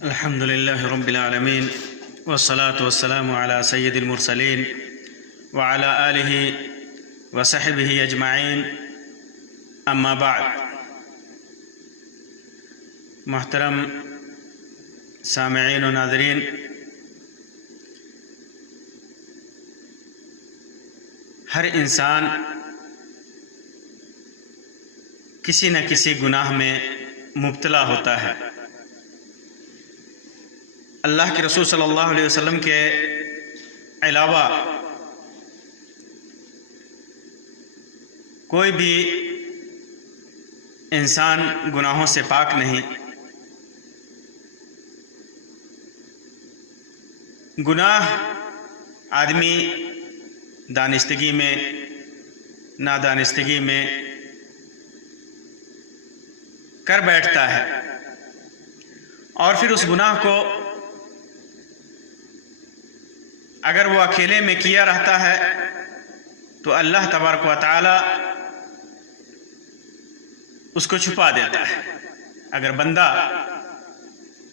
الحمد لله رب العالمين والصلاة والسلام على سيد المرسلين وعلى آله وصحبه أجمعين أما بعد. محترم سامعین و ناظرین، ہر انسان کسی نہ کسی گناہ میں مبتلا ہوتا ہے. اللہ کے رسول صلی اللہ علیہ وسلم کے علاوہ کوئی بھی انسان گناہوں سے پاک نہیں. گناہ آدمی دانستگی میں، نادانستگی میں کر بیٹھتا ہے، اور پھر اس گناہ کو اگر وہ اکیلے میں کیا رہتا ہے تو اللہ تبارک و تعالی اس کو چھپا دیتا ہے. اگر بندہ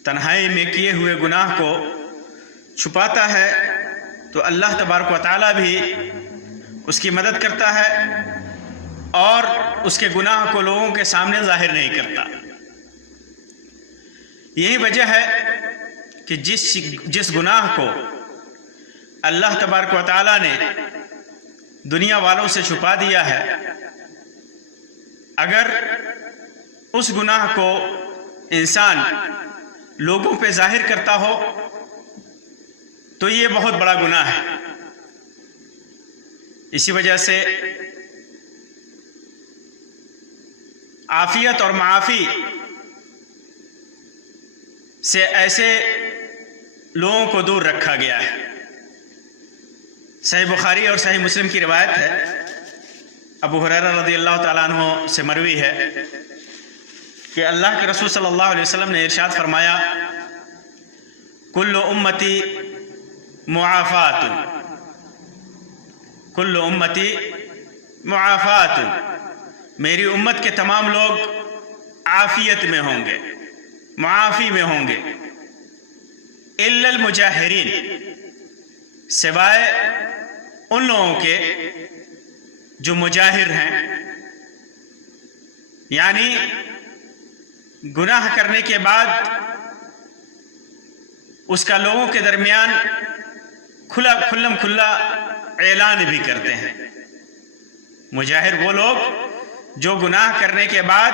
تنہائی میں کیے ہوئے گناہ کو چھپاتا ہے تو اللہ تبارک و تعالی بھی اس کی مدد کرتا ہے اور اس کے گناہ کو لوگوں کے سامنے ظاہر نہیں کرتا. یہی وجہ ہے کہ جس گناہ کو اللہ تبارک و تعالی نے دنیا والوں سے چھپا دیا ہے، اگر اس گناہ کو انسان لوگوں پہ ظاہر کرتا ہو تو یہ بہت بڑا گناہ ہے. اسی وجہ سے عافیت اور معافی سے ایسے لوگوں کو دور رکھا گیا ہے. صحیح بخاری اور صحیح مسلم کی روایت ہے، ابو ہریرہ رضی اللہ تعالیٰ عنہ سے مروی ہے کہ اللہ کے رسول صلی اللہ علیہ وسلم نے ارشاد فرمایا، کل امتی معافات، کل امتی معافات، میری امت کے تمام لوگ عافیت میں ہوں گے، معافی میں ہوں گے، الا المجاہرین، سوائے ان لوگوں کے جو مجاہر ہیں، یعنی گناہ کرنے کے بعد اس کا لوگوں کے درمیان کھلم کھلا اعلان بھی کرتے ہیں. مجاہر وہ لوگ جو گناہ کرنے کے بعد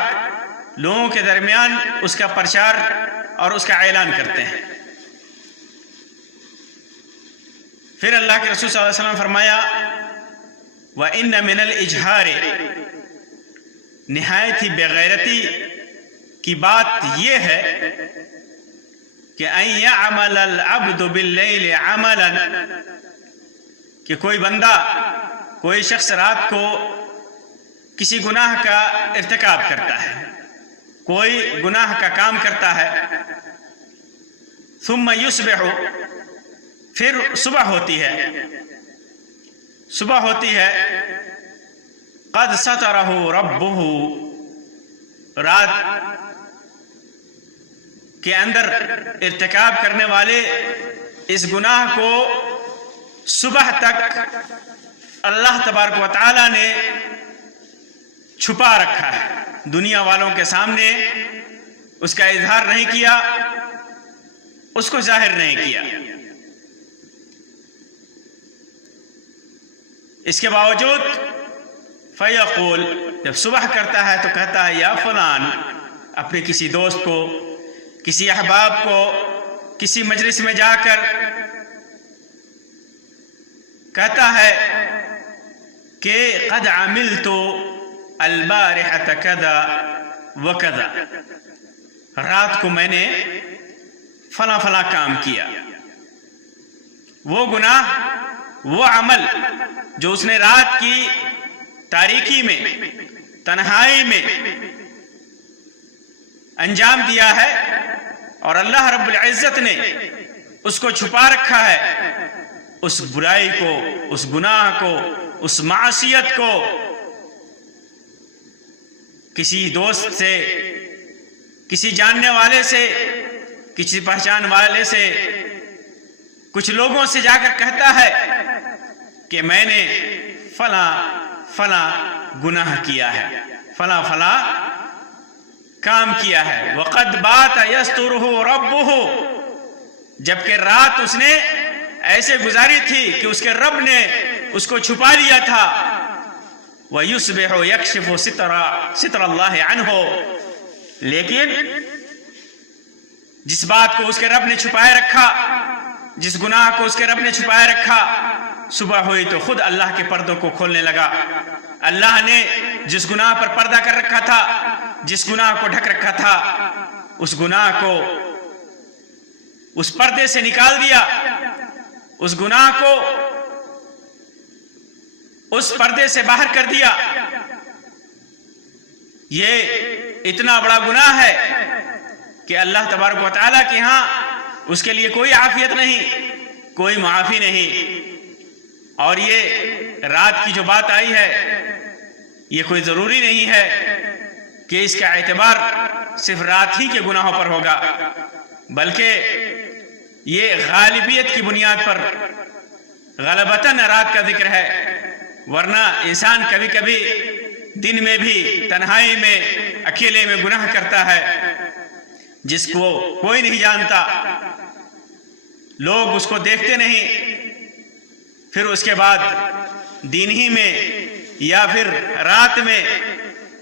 لوگوں کے درمیان اس کا پرچار اور اس کا اعلان کرتے ہیں. پھر اللہ کے رسول صلی اللہ علیہ وسلم فرمایا، وَإِنَّ مِنَ الْإِجْهَارِ، نہایت ہی بغیرتی کی بات یہ ہے کہ أَن يَعْمَلَ الْعَبْدُ بِاللَّيْلِ عَمَلًا، کہ کوئی بندہ، کوئی شخص رات کو کسی گناہ کا ارتکاب کرتا ہے، کوئی گناہ کا کام کرتا ہے، ثم يصبح، پھر صبح ہوتی ہے، قد سترہ ربہ، رات کے اندر ارتکاب کرنے والے اس گناہ کو صبح تک اللہ تبارک و تعالی نے چھپا رکھا ہے، دنیا والوں کے سامنے اس کا اظہار نہیں کیا، اس کو ظاہر نہیں کیا. اس کے باوجود فیقول، جب صبح کرتا ہے تو کہتا ہے، یا فلان، اپنے کسی دوست کو، کسی احباب کو، کسی مجلس میں جا کر کہتا ہے کہ قد عملت البارحۃ کذا وکذا، رات کو میں نے فلاں فلاں کام کیا. وہ گناہ، وہ عمل جو اس نے رات کی تاریکی میں، تنہائی میں انجام دیا ہے، اور اللہ رب العزت نے اس کو چھپا رکھا ہے، اس برائی کو، اس گناہ کو، اس معصیت کو کسی دوست سے، کسی جاننے والے سے کسی پہچان والے سے کچھ لوگوں سے جا کر کہتا ہے کہ میں نے فلاں فلاں گناہ کیا ہے، فلاں فلاں کام کیا ہے، وقد بات یسترہ ربہ، جبکہ رات اس نے ایسے گزاری تھی کہ اس کے رب نے اس کو چھپا لیا تھا، وَيُصْبِحُ يَكْشِفُ سِتْرَ اللَّهِ عَنْهُ، لیکن جس بات کو اس کے رب نے چھپائے رکھا، جس گناہ کو اس کے رب نے چھپائے رکھا، صبح ہوئی تو خود اللہ کے پردوں کو کھولنے لگا۔ اللہ نے جس گناہ پر پردہ کر رکھا تھا، جس گناہ کو ڈھک رکھا تھا، اس گناہ کو اس پردے سے نکال دیا، اس گناہ کو اس پردے سے باہر کر دیا۔ یہ اتنا بڑا گناہ ہے کہ اللہ تبارک و تعالیٰ کے ہاں اس کے لیے کوئی عافیت نہیں، کوئی معافی نہیں۔ اور یہ رات کی جو بات آئی ہے، یہ کوئی ضروری نہیں ہے کہ اس کا اعتبار صرف رات ہی کے گناہوں پر ہوگا، بلکہ یہ غالبیت کی بنیاد پر غلبتاً رات کا ذکر ہے، ورنہ انسان کبھی کبھی دن میں بھی تنہائی میں اکیلے میں گناہ کرتا ہے، جس کو کوئی نہیں جانتا، لوگ اس کو دیکھتے نہیں، پھر اس کے بعد دن ہی میں یا پھر رات میں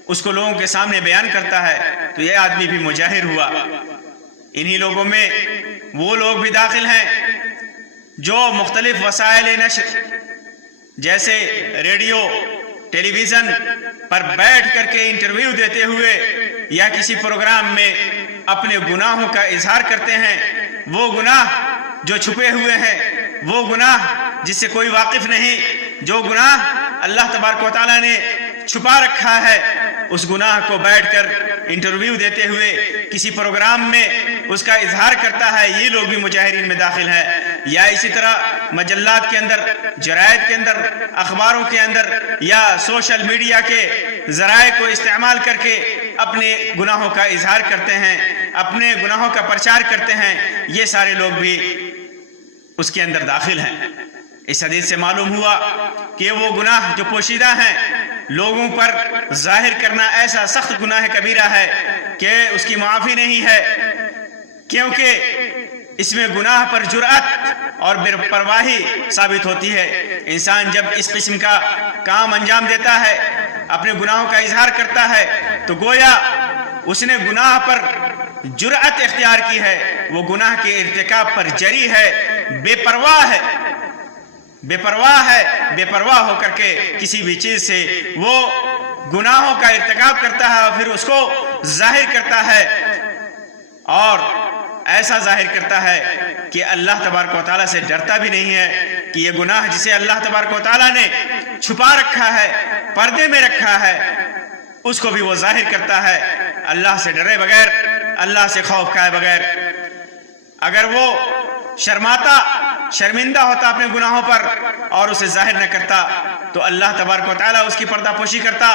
اس کو لوگوں کے سامنے بیان کرتا ہے، تو یہ آدمی بھی مجاہر ہوا۔ انہی لوگوں میں وہ لوگ بھی داخل ہیں جو مختلف وسائل نشر جیسے ریڈیو، ٹیلی ویژن پر بیٹھ کر کے انٹرویو دیتے ہوئے یا کسی پروگرام میں اپنے گناہوں کا اظہار کرتے ہیں، وہ گناہ جو چھپے ہوئے ہیں، وہ گناہ جس سے کوئی واقف نہیں، جو گناہ اللہ تبارک و تعالیٰ نے چھپا رکھا ہے، اس گناہ کو بیٹھ کر انٹرویو دیتے ہوئے کسی پروگرام میں اس کا اظہار کرتا ہے، یہ لوگ بھی مجاہرین میں داخل ہیں۔ یا اسی طرح مجلات کے اندر، جرائد کے اندر، اخباروں کے اندر یا سوشل میڈیا کے ذرائع کو استعمال کر کے اپنے گناہوں کا اظہار کرتے ہیں، اپنے گناہوں کا پرچار کرتے ہیں، یہ سارے لوگ بھی اس کے اندر داخل ہیں۔ اس حدیث سے معلوم ہوا کہ وہ گناہ جو پوشیدہ ہیں، لوگوں پر ظاہر کرنا ایسا سخت گناہ کبیرہ ہے کہ اس کی معافی نہیں ہے، کیونکہ اس میں گناہ پر جرأت اور بے پرواہی ثابت ہوتی ہے۔ انسان جب اس قسم کا کام انجام دیتا ہے، اپنے گناہوں کا اظہار کرتا ہے، تو گویا اس نے گناہ پر جرأت اختیار کی ہے، وہ گناہ کے ارتکاب پر جری ہے، بے پرواہ ہے، بے پرواہ ہے، بے پرواہ ہو کر کے کسی بھی چیز سے وہ گناہوں کا ارتکاب کرتا ہے اور پھر اس کو ظاہر کرتا ہے، اور ایسا ظاہر کرتا ہے کہ اللہ تبارک و تعالیٰ سے ڈرتا بھی نہیں ہے کہ یہ گناہ جسے اللہ تبارک و تعالیٰ نے چھپا رکھا ہے، پردے میں رکھا ہے، اس کو بھی وہ ظاہر کرتا ہے، اللہ سے ڈرے بغیر، اللہ سے خوف کھائے بغیر۔ اگر وہ شرماتا، شرمندہ ہوتا اپنے گناہوں پر اور اسے ظاہر نہ کرتا، تو اللہ تبارک و تعالیٰ اس کی پردہ پوشی کرتا،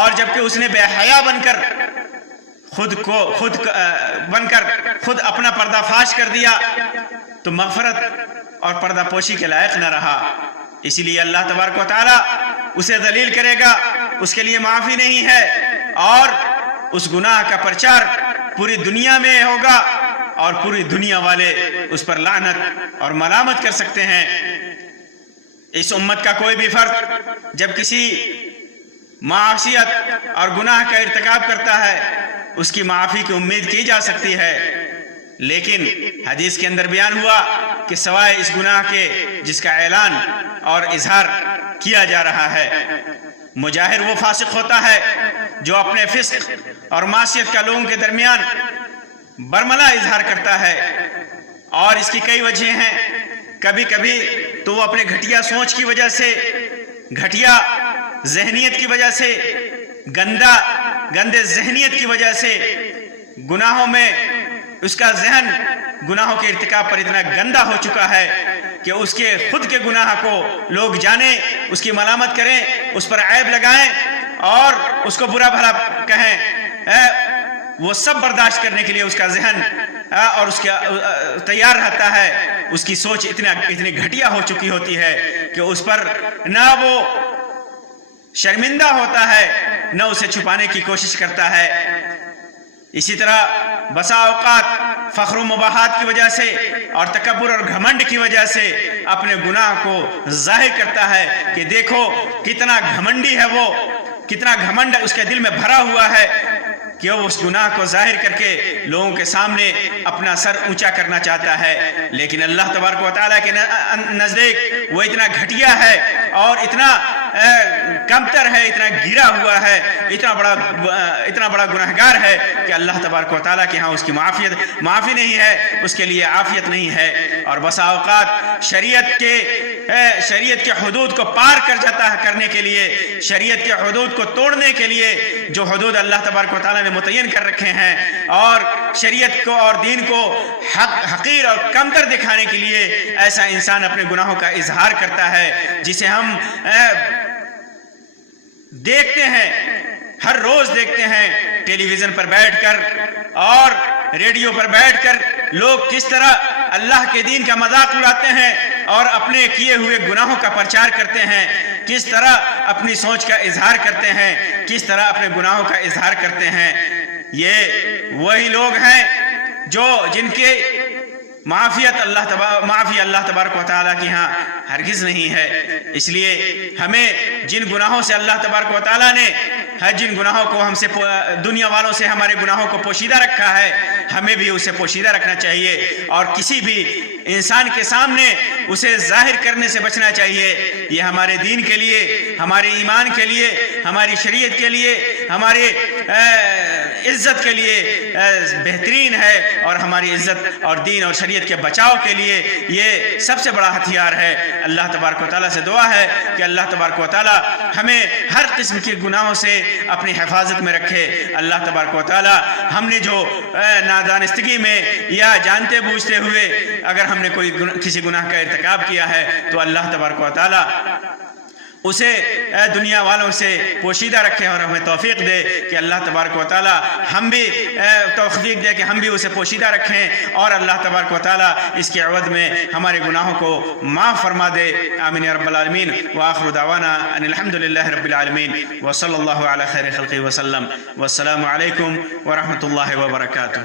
اور جبکہ اس نے بے حیا بن کر خود اپنا پردہ فاش کر دیا، تو مغفرت اور پردہ پوشی کے لائق نہ رہا۔ اسی لیے اللہ تبارک و تعالیٰ اسے ذلیل کرے گا، اس کے لیے معافی نہیں ہے، اور اس گناہ کا پرچار پوری دنیا میں ہوگا، اور پوری دنیا والے اس پر لعنت اور ملامت کر سکتے ہیں۔ اس امت کا کوئی بھی فرد جب کسی معصیت اور گناہ کا ارتکاب کرتا ہے، اس کی معافی کی امید کی جا سکتی ہے، لیکن حدیث کے اندر بیان ہوا کہ سوائے اس گناہ کے جس کا اعلان اور اظہار کیا جا رہا ہے۔ مجاہر وہ فاسق ہوتا ہے جو اپنے فسق اور معصیت کا لوگوں کے درمیان برملا اظہار کرتا ہے، اور اس کی کئی وجہیں ہیں۔ کبھی کبھی تو وہ اپنے گھٹیا سوچ کی وجہ سے، گھٹیا ذہنیت کی وجہ سے، گندے ذہنیت کی وجہ سے گناہوں میں اس کا ذہن گناہوں کے ارتکاب پر اتنا گندا ہو چکا ہے کہ اس کے خود کے گناہ کو لوگ جانیں، اس کی ملامت کریں، اس پر عیب لگائیں اور اس کو برا بھلا کہیں، وہ سب برداشت کرنے کے لیے اس کا ذہن اور اس کا تیار رہتا ہے، اس کی سوچ اتنی گھٹیا ہو چکی ہوتی ہے کہ اس پر نہ وہ شرمندہ ہوتا ہے نہ اسے چھپانے کی کوشش کرتا ہے۔ اسی طرح بسا اوقات فخر و مباحات کی وجہ سے اور تکبر اور گھمنڈ کی وجہ سے اپنے گناہ کو ظاہر کرتا ہے کہ دیکھو کتنا گھمنڈی ہے وہ، کتنا گھمنڈ اس کے دل میں بھرا ہوا ہے کہ وہ اس گناہ کو ظاہر کر کے لوگوں کے سامنے اپنا سر اونچا کرنا چاہتا ہے۔ لیکن اللہ تبارک و تعالیٰ کے نزدیک وہ اتنا گھٹیا ہے اور اتنا کمتر ہے، اتنا گرا ہوا ہے، اتنا بڑا گناہگار ہے کہ اللہ تبارک و تعالیٰ کے ہاں اس کی معافی نہیں ہے، اس کے لیے عافیت نہیں ہے۔ اور بسا اوقات شریعت کے حدود کو پار کرنے کے لیے، شریعت کے حدود کو توڑنے کے لیے جو حدود اللہ تبارک و تعالیٰ نے متعین کر رکھے ہیں، اور شریعت کو اور دین کو حقیر اور کمتر دکھانے کے لیے ایسا انسان اپنے گناہوں کا اظہار کرتا ہے، جسے ہم دیکھتے ہیں، ہر روز دیکھتے ہیں ٹیلی ویژن پر بیٹھ کر اور ریڈیو پر بیٹھ کر لوگ کس طرح اللہ کے دین کا مذاق اڑاتے ہیں اور اپنے کیے ہوئے گناہوں کا پرچار کرتے ہیں، کس طرح اپنی سوچ کا اظہار کرتے ہیں، کس طرح اپنے گناہوں کا اظہار کرتے ہیں۔ یہ وہی لوگ ہیں جن کے معافی اللہ تبارک و تعالیٰ کی ہاں ہرگز نہیں ہے۔ اس لیے ہمیں جن گناہوں سے اللہ تبارک و تعالیٰ نے جن گناہوں کو ہم سے دنیا والوں سے ہمارے گناہوں کو پوشیدہ رکھا ہے، ہمیں بھی اسے پوشیدہ رکھنا چاہیے اور کسی بھی انسان کے سامنے اسے ظاہر کرنے سے بچنا چاہیے۔ یہ ہمارے دین کے لیے، ہمارے ایمان کے لیے، ہماری شریعت کے لیے، ہمارے عزت کے لیے بہترین ہے، اور ہماری عزت اور دین اور شریعت کے بچاؤ کے لیے یہ سب سے بڑا ہتھیار ہے۔ اللہ تبارک و تعالیٰ سے دعا ہے کہ اللہ تبارک و تعالیٰ ہمیں ہر قسم کے گناہوں سے اپنی حفاظت میں رکھے۔ اللہ تبارک و تعالیٰ ہم نے جو نادانستگی میں یا جانتے بوجھتے ہوئے اگر ہم نے کسی گناہ کا ارتکاب کیا ہے تو اللہ تبارک و تعالیٰ اسے دنیا والوں سے پوشیدہ رکھے اور ہمیں توفیق دے کہ اللہ تبارک و تعالیٰ ہم بھی توفیق دے کہ ہم بھی اسے پوشیدہ رکھیں، اور اللہ تبارک و تعالیٰ اس کے عوض میں ہمارے گناہوں کو معاف فرما دے۔ آمین یا رب العالمین۔ وآخر دعوانا ان الحمد للہ رب العالمین، وصلی اللہ علی خیر خلقہ وسلم، والسلام علیکم ورحمۃ اللہ وبرکاتہ۔